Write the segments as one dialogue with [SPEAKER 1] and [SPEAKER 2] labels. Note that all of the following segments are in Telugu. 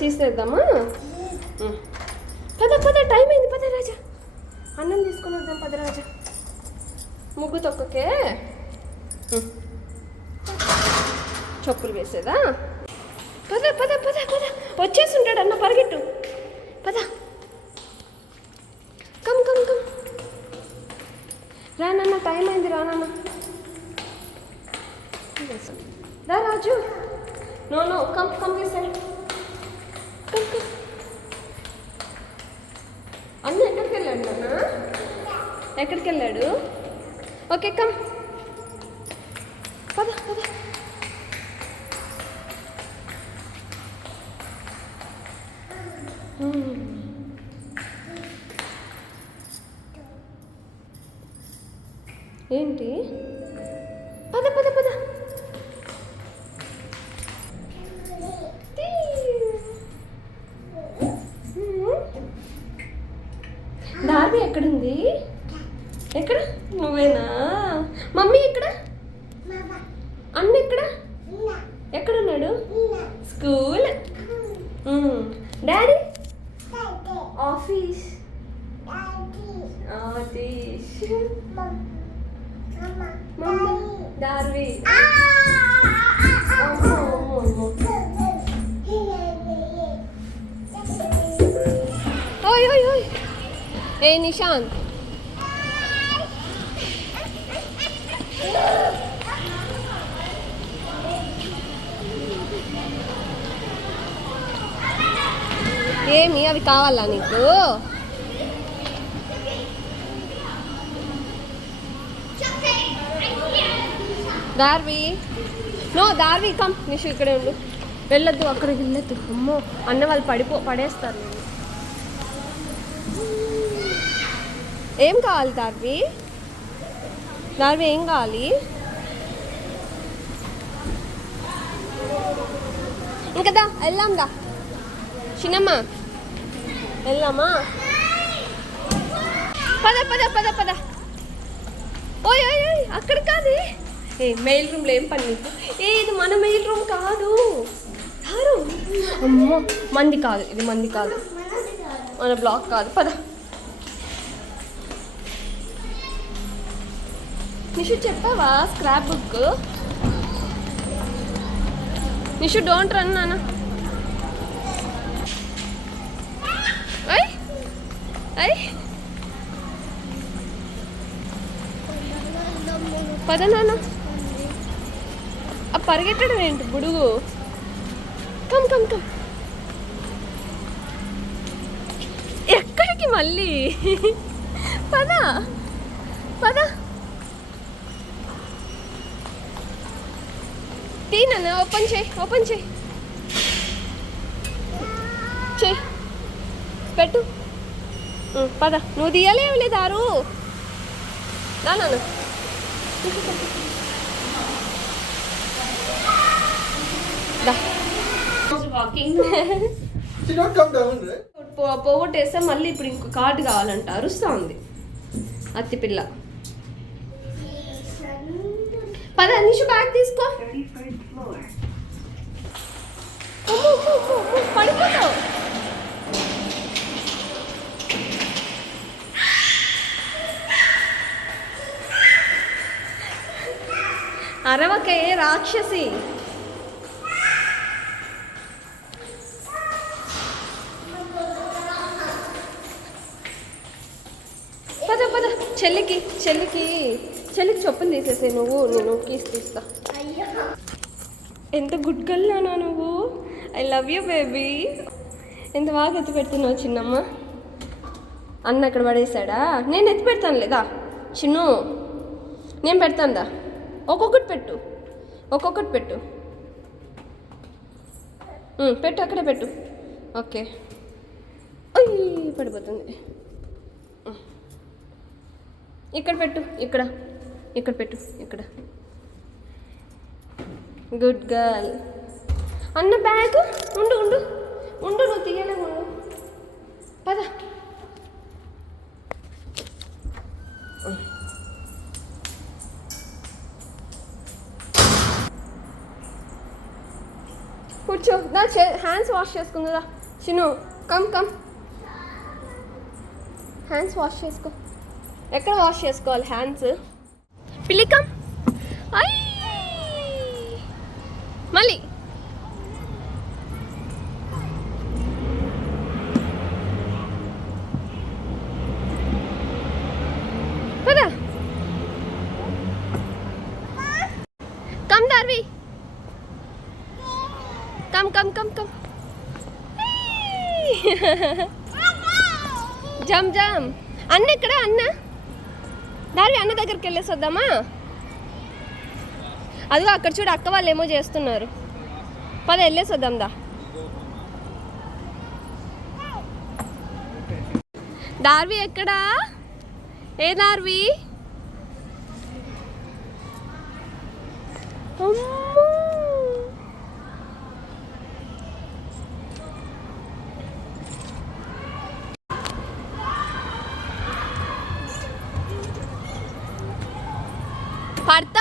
[SPEAKER 1] తీసేద్దామా? పద పద టైం అయింది. పద రాజా. అన్నం తీసుకొని వద్దాం పద రాజా. ముగ్గు తొక్కకే. చెప్పులు వేసేదా? పద పద పద పద. వచ్చేసి ఉంటాడు అన్న పరిగెట్టు. పద. Come come come. రానన్న టైం అయింది రానన్న రా Raju. No no come come this అన్న ఎక్కడికి వెళ్ళాడు నాన్న? ఎక్కడికి వెళ్ళాడు ఓకే కమ్. పద పద. ఏంటి? పద పద పద. ఎక్కడ? నువ్వేనా? మమ్మీ ఎక్కడ? అన్న ఎక్కడ? ఎక్కడున్నాడు? స్కూల్. మ్మ్. డాడీ? ఆఫీస్. ఆఫీస్. అమ్మో. ఓయ్ ఓయ్ ఓయ్. ఏ నిశాంత్ అది కావాలా నీకు? దార్వి. నో దార్వి కమ్ నిషు ఇక్కడే ఉండు. వెళ్ళొద్దు అక్కడికి వెళ్ళొద్దు. అమ్మో అన్న వాళ్ళు పడిపో పడేస్తారు. నేను ఏం కావాలి దార్వి? దార్వి ఏం కావాలి? ఇంకదా వెళ్ళాం వెళ్దాం దా. చిన్నమ్మ. వెళ్దామా పద పద పద పద. ఓయ్ ఓయ్ ఓయ్ అక్కడ కాదే. ఏ మెయిల్ రూమ్లో ఏం పని నీకు? ఏ ఇది మన మెయిల్ రూమ్ కాదు. సారు అమ్మో మంది కాదు ఇది మంది కాదు. మన బ్లాక్ కాదు. పద. నిషు చెప్పావా scrap book Nishu don't run నానా పద నాన్న. ఆ పరిగెట్టడం ఏంటి బుడుగు? Come come come. ఎక్కడికి మళ్ళీ? పద. పద. తీ నాన్న ఓపెన్ చేయి ఓపెన్ చేయి. చేయి. పెట్టు. పద. నువ్వు తీయలేవులే దారు. నాన్న. పోగొట్టేస్తే మళ్ళీ ఇప్పుడు ఇంకో కార్డు కావాలంట అరుస్తా ఉంది అత్తి పిల్ల పద నిషు బ్యాగ్ తీసుకో అమ్మో, అమ్మో, అమ్మో, అమ్మో, పడిపోతావు అరవకే రాక్షసి. పద పద చెల్లికి చెల్లికి చెల్లికి చొప్పులు తీసేసే నువ్వు నేను కీస్ తీస్తా. ఎంత గుడ్ గల్లానా నువ్వు? I love you baby. ఎంత బాగా ఎత్తి పెడుతున్నావు చిన్నమ్మ. అన్న అక్కడ పడేసాడా నేను ఎత్తి పెడతాను లేదా చిన్ను నేను పెడతాను దా. ఒక్కొక్కటి పెట్టు. ఒక్కొక్కటి పెట్టు. పెట్టు అక్కడే పెట్టు. ఓకే. అయ్యి పడిపోతుంది. ఇక్కడ పెట్టు ఇక్కడ. ఇక్కడ పెట్టు ఇక్కడ. గుడ్ గర్ల్ అన్న బ్యాగ్ ఉండు ఉండు. ఉండు నువ్వు తీయలే ఉండు. పద. కూర్చో. దా hands wash చేసుకుందా Chinu come come hands wash చేసుకో. ఎక్కడ వాష్ చేసుకోవాలి హ్యాండ్స్ పిల్లి కమ్ ఐ మళ్ళీ పదా come Darvi come come come come జమ్ జమ్. అన్న ఇక్కడ అన్న. దారి అన్న దగ్గరికి వెళ్ళేసి వద్దామా అదిగో అక్కడ చూడు అక్క వాళ్ళు ఏమో చేస్తున్నారు. పద వెళ్ళేసి వద్దాం దా. దార్వి ఎక్కడా? ఏ దార్వి? అమ్మో!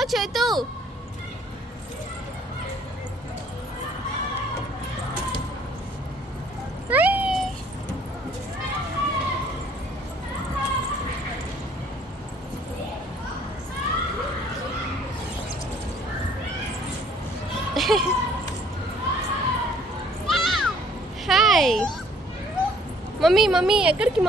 [SPEAKER 1] పడతావు చేతు ఐ. హాయ్ మమ్మీ మమ్మీ ఎక్కడికి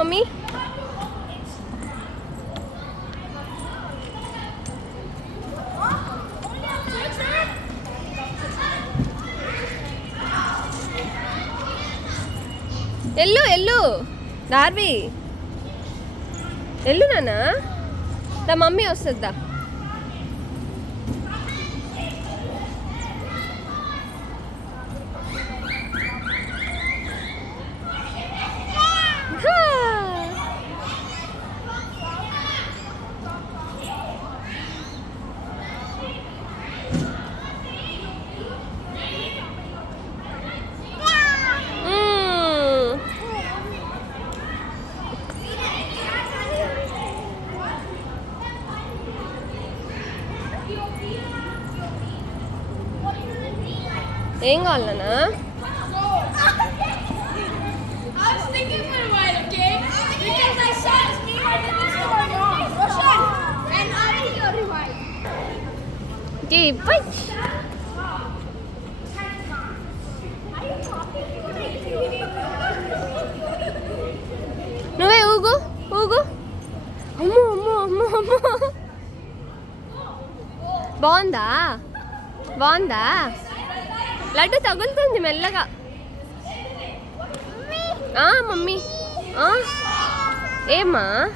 [SPEAKER 1] ఎల్లు ఎల్లు. దార్వి. ఎల్లు నాన్న. దా మమ్మీ వస్తుందా ఏం కావాలన్నా నువ్వే ఊగు ఊగు. అమ్మో అమ్మో అమ్మో అమ్మో. బాగుందా? బాగుందా? లడ్డు తగులుతుంది మెల్లగా. ఆ, మమ్మీ. ఆ? ఏమ్మా?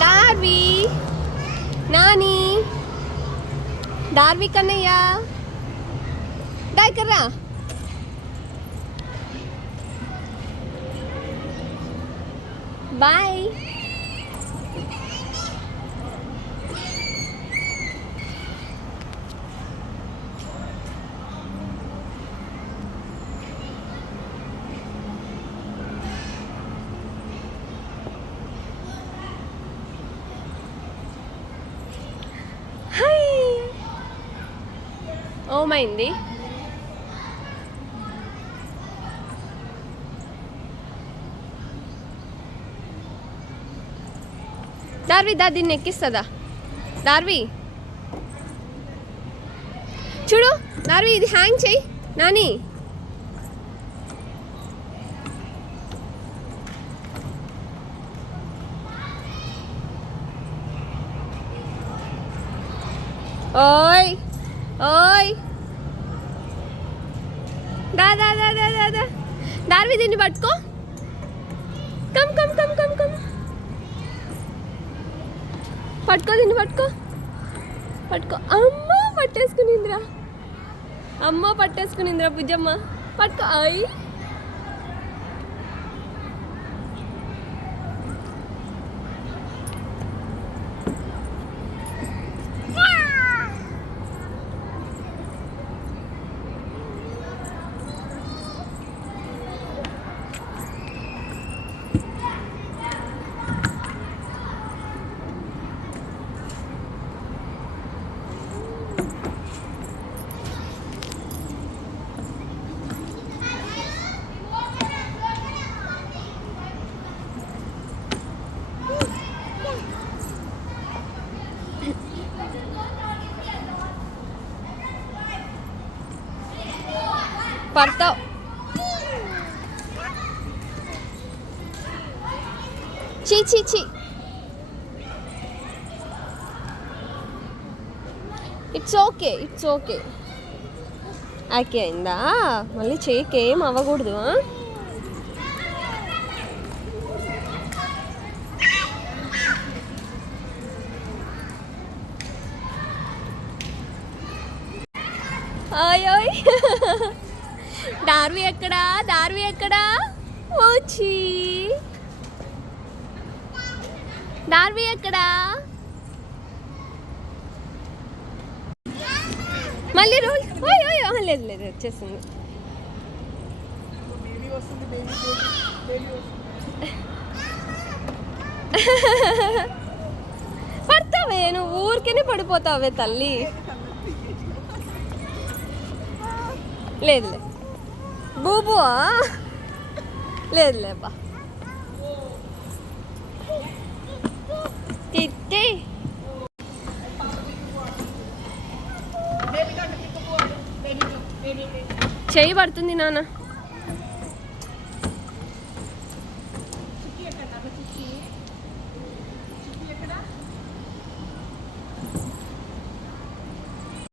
[SPEAKER 1] డార్వి. నాని. డార్వి కన్నయ్య. డాయ్ కర్రా. బాయ్ హాయ్ ఓమైంది దార్వి దా దీన్ని ఎక్కిస్తుందా? దార్వి చూడు దార్వి ఇది హ్యాంగ్ చెయ్యి నాని. ఓయ్ ఓయ్. దా దా దా దా దా దా. దార్వి దీన్ని పట్టుకో. కమ్ కమ్ కమ్ పట్టుకో దీన్ని పట్టుకో. పట్టుకో. అమ్మ పట్టేసుకునిందిరా. అమ్మ పట్టేసుకునిందిరా బుజ్జమ్మ. పట్టుకో. అయ్యి. పడతావు చీ చీ చీ it's okay it's okay okay అయిందా మళ్ళీ చేయికి ఏం అవ్వకూడదు ఆ? ఓయ్ ఓయ్ దారు ఎక్కడా? దారు ఎక్కడా? ఓచి దార్వి ఎక్కడా? మళ్ళీ రోల్. ఓయ్ ఓయ్ లేదు లేదు వచ్చేసింది పడతావే నువ్వు ఊరికేనే పడిపోతావే తల్లి. లేదులే బూబువా లేదులేబ్బా తిట్టి. చేయి పడుతుంది నాన్న.